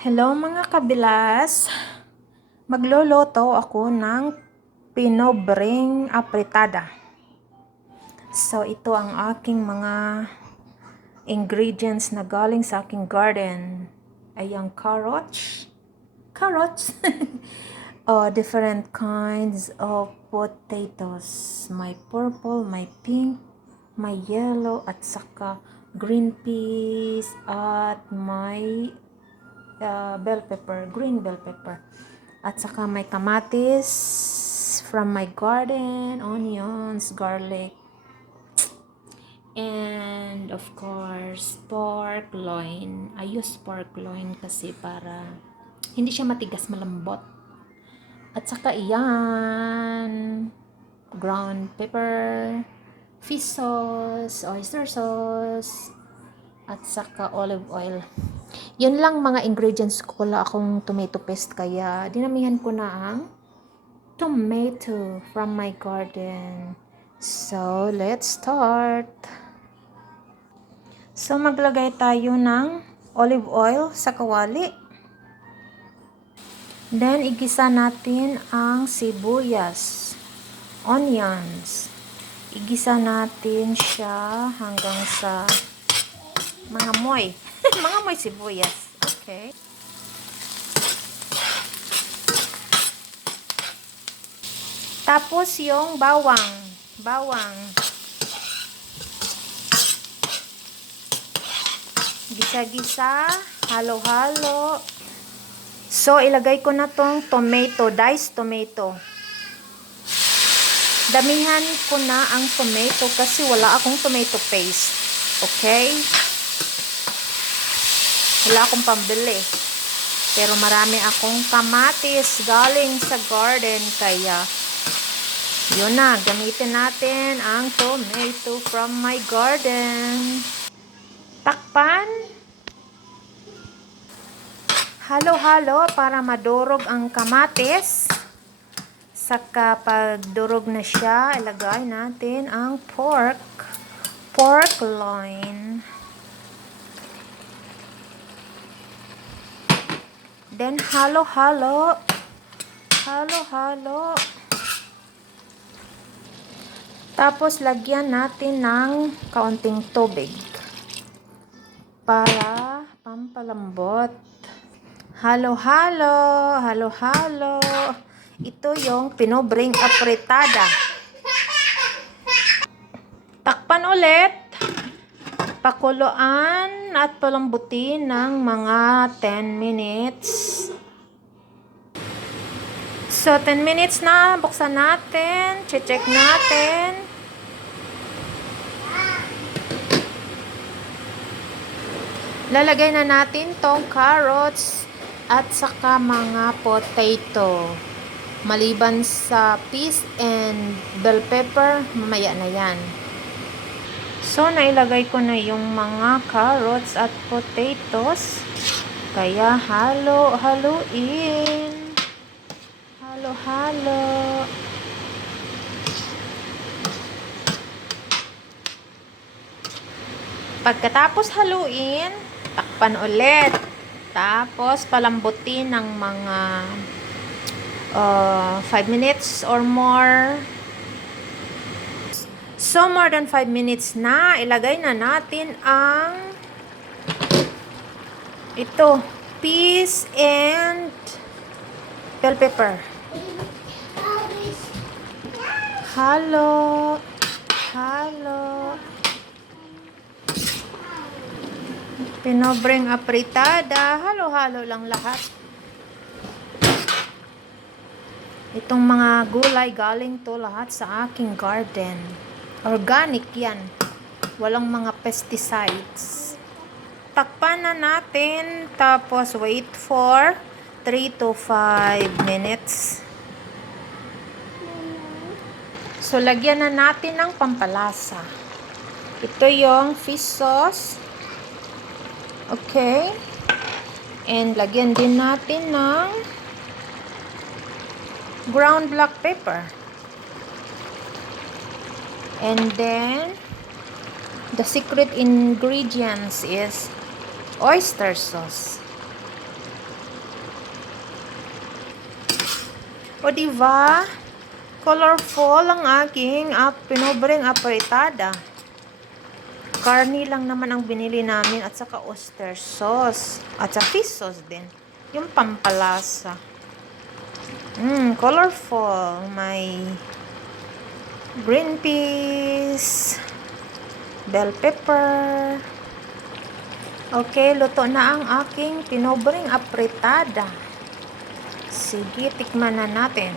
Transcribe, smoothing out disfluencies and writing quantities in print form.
Hello mga kabilas! Magluluto ako ng pinobring apritada. So ito ang aking mga ingredients na galing sa aking garden. Ayang carrots, different kinds of potatoes. May purple, may pink, may yellow, at saka green peas, at may green bell pepper. At saka may kamatis from my garden, onions, garlic, and of course, pork loin. I use pork loin kasi para hindi siya matigas, malambot. At saka iyan, ground pepper, fish sauce, oyster sauce, at saka olive oil. Yun lang mga ingredients ko. Wala akong tomato paste kaya dinamihan ko na ang tomato from my garden. So, let's start. So, maglagay tayo ng olive oil sa kawali. Then, igisa natin ang sibuyas, onions. Igisa natin siya hanggang sa mga moy. Mga moy sibuyas. Okay. Tapos yung bawang. Gisa-gisa, halo-halo. So, ilagay ko na tong tomato, diced tomato. Damihan ko na ang tomato kasi wala akong tomato paste. Okay? Wala akong pambili. Pero marami akong kamatis galing sa garden. Kaya, yun na. Gamitin natin ang tomato from my garden. Takpan. Halo-halo para madurog ang kamatis. Saka pag durog na siya, ilagay natin ang pork loin. Then, halo-halo. Tapos, lagyan natin ng kaunting tubig para pampalambot. Halo-halo. Ito yung pinobring apritada. Takpan ulit. Pakuluan at palambutin ng mga 10 minutes. So, 10 minutes na. Buksan natin. Check natin. Lalagay na natin tong carrots at saka mga potato. Maliban sa peas and bell pepper, mamaya na yan. So, nailagay ko na yung mga carrots at potatoes. Kaya, haluin. Halo. Pagkatapos haluin, takpan ulit. Tapos, palambutin ng mga 5 minutes or more. So, more than 5 minutes na, ilagay na natin ang peas and bell pepper. Halo. Pinobring apritada. Halo-halo lang lahat. Itong mga gulay galing to lahat sa aking garden. Organic yan. Walang mga pesticides. Takpan na natin. Tapos wait for 3 to 5 minutes. So, lagyan na natin ng pampalasa. Ito yung fish sauce. Okay. And lagyan din natin ng ground black pepper. And then, the secret ingredients is oyster sauce. O, diba? Colorful ang aking pinobreng apritada. Carne lang naman ang binili namin at saka oyster sauce. At saka fish sauce din. Yung pampalasa. Colorful. May green peas, bell pepper. Okay, luto na ang aking pinobreng apritada. Sige, tikman na natin.